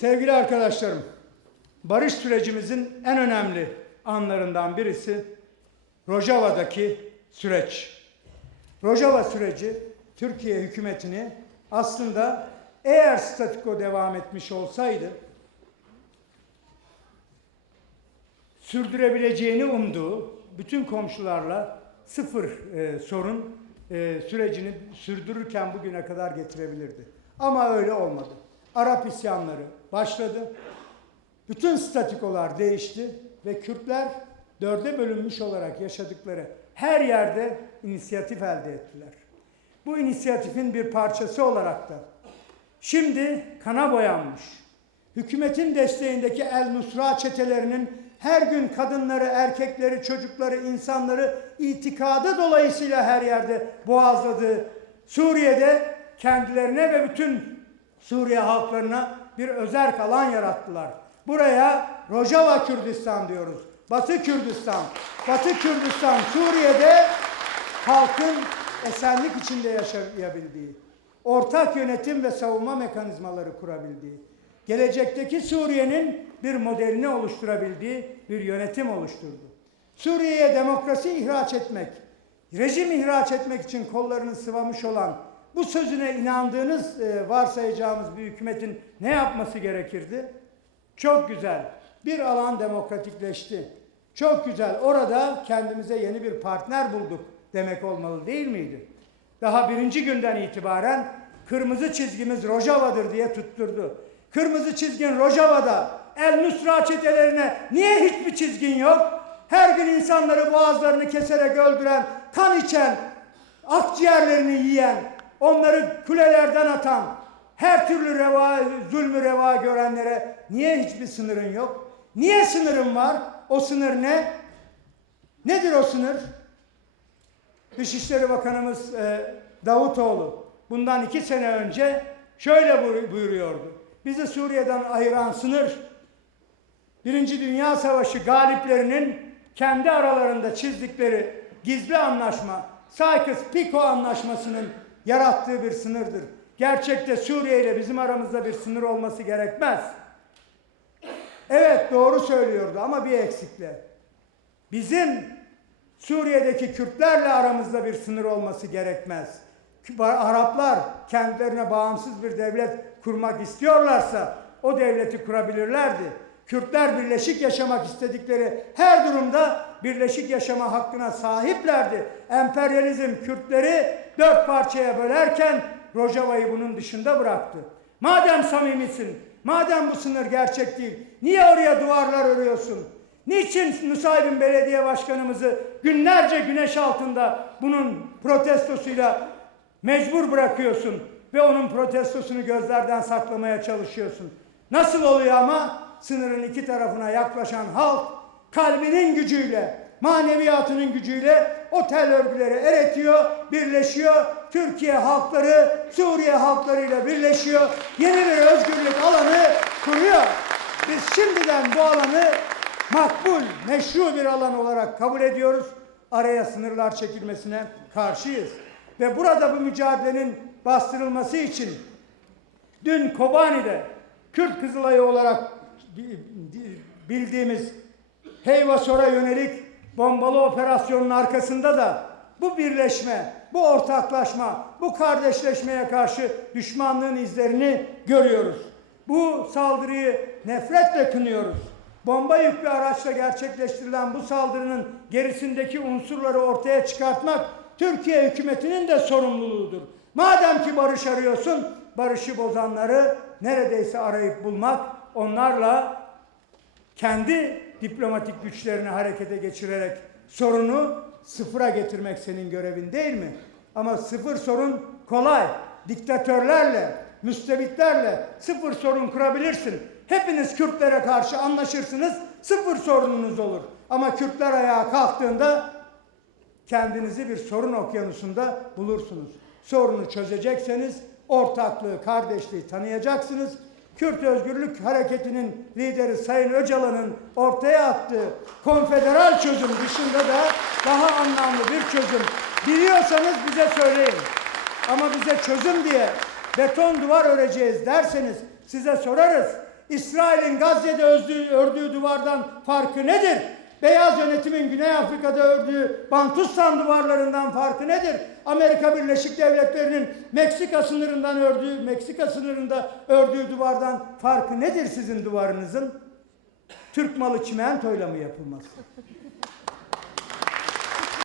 Sevgili arkadaşlarım, barış sürecimizin en önemli anlarından birisi Rojava'daki süreç. Rojava süreci Türkiye hükümetini aslında eğer statiko devam etmiş olsaydı sürdürebileceğini umduğu bütün komşularla sıfır e, sorun e, sürecini sürdürürken bugüne kadar getirebilirdi. Ama öyle olmadı. Arap isyanları başladı. Bütün statikolar değişti ve Kürtler dörde bölünmüş olarak yaşadıkları her yerde inisiyatif elde ettiler. Bu inisiyatifin bir parçası olarak da şimdi kana boyanmış, hükümetin desteğindeki El Nusra çetelerinin her gün kadınları, erkekleri, çocukları, insanları itikadı dolayısıyla her yerde boğazladığı Suriye'de kendilerine ve bütün Suriye halklarına bir özerk alan yarattılar. Buraya Rojava Kürdistan diyoruz. Batı Kürdistan. Batı Kürdistan Suriye'de halkın esenlik içinde yaşayabildiği, ortak yönetim ve savunma mekanizmaları kurabildiği, gelecekteki Suriye'nin bir modelini oluşturabildiği bir yönetim oluşturdu. Suriye'ye demokrasi ihraç etmek, rejim ihraç etmek için kollarını sıvamış olan bu sözüne inandığınız e, varsayacağımız bir hükümetin ne yapması gerekirdi? Çok güzel. Bir alan demokratikleşti. Çok güzel. Orada kendimize yeni bir partner bulduk demek olmalı değil miydi? Daha birinci günden itibaren kırmızı çizgimiz Rojava'dır diye tutturdu. Kırmızı çizgin Rojava'da. El Nusra çetelerine niye hiçbir çizgin yok? Her gün insanları boğazlarını keserek öldüren, kan içen, akciğerlerini yiyen, onları kulelerden atan, her türlü reva, zulmü reva görenlere niye hiçbir sınırın yok? Niye sınırın var? O sınır ne? Nedir o sınır? Dışişleri Bakanımız e, Davutoğlu bundan iki sene önce şöyle buyur- buyuruyordu. Bizi Suriye'den ayıran sınır Birinci Dünya Savaşı galiplerinin kendi aralarında çizdikleri gizli anlaşma, Sykes-Picot anlaşmasının yarattığı bir sınırdır. Gerçekte Suriye ile bizim aramızda bir sınır olması gerekmez. Evet doğru söylüyordu ama bir eksikle. Bizim Suriye'deki Kürtlerle aramızda bir sınır olması gerekmez. Araplar kendilerine bağımsız bir devlet kurmak istiyorlarsa o devleti kurabilirlerdi. Kürtler birleşik yaşamak istedikleri her durumda birleşik yaşama hakkına sahiplerdi. Emperyalizm Kürtleri dört parçaya bölerken Rojava'yı bunun dışında bıraktı. Madem samimisin, madem bu sınır gerçek değil, niye oraya duvarlar örüyorsun? Niçin Nusaybin Belediye Başkanımızı günlerce güneş altında bunun protestosuyla mecbur bırakıyorsun ve onun protestosunu gözlerden saklamaya çalışıyorsun? Nasıl oluyor ama sınırın iki tarafına yaklaşan halk kalbinin gücüyle, maneviyatının gücüyle o tel örgüleri eritiyor, birleşiyor. Türkiye halkları Suriye halklarıyla birleşiyor. Yeni bir özgürlük alanı kuruyor. Biz şimdiden bu alanı makbul, meşru bir alan olarak kabul ediyoruz. Araya sınırlar çekilmesine karşıyız. Ve burada bu mücadelenin bastırılması için dün Kobani'de Kürt Kızılayı olarak bildiğimiz Heyvasor'a yönelik bombalı operasyonun arkasında da bu birleşme, bu ortaklaşma, bu kardeşleşmeye karşı düşmanlığın izlerini görüyoruz. Bu saldırıyı nefretle kınıyoruz. Bomba yüklü araçla gerçekleştirilen bu saldırının gerisindeki unsurları ortaya çıkartmak Türkiye hükümetinin de sorumluluğudur. Madem ki barış arıyorsun, barışı bozanları neredeyse arayıp bulmak, onlarla kendi diplomatik güçlerini harekete geçirerek sorunu sıfıra getirmek senin görevin değil mi? Ama sıfır sorun kolay. Diktatörlerle, müstebitlerle sıfır sorun kurabilirsin. Hepiniz Kürtlere karşı anlaşırsınız, sıfır sorununuz olur. Ama Kürtler ayağa kalktığında kendinizi bir sorun okyanusunda bulursunuz. Sorunu çözecekseniz ortaklığı, kardeşliği tanıyacaksınız. Kürt Özgürlük Hareketi'nin lideri Sayın Öcalan'ın ortaya attığı konfederal çözüm dışında da daha anlamlı bir çözüm biliyorsanız bize söyleyin. Ama bize çözüm diye beton duvar öreceğiz derseniz size sorarız. İsrail'in Gazze'de ördüğü, duvardan farkı nedir? Beyaz yönetimin Güney Afrika'da ördüğü Bantustan duvarlarından farkı nedir? Amerika Birleşik Devletleri'nin Meksika sınırından ördüğü, Meksika sınırında ördüğü duvardan farkı nedir sizin duvarınızın? Türk malı çimentoyla mı yapılması?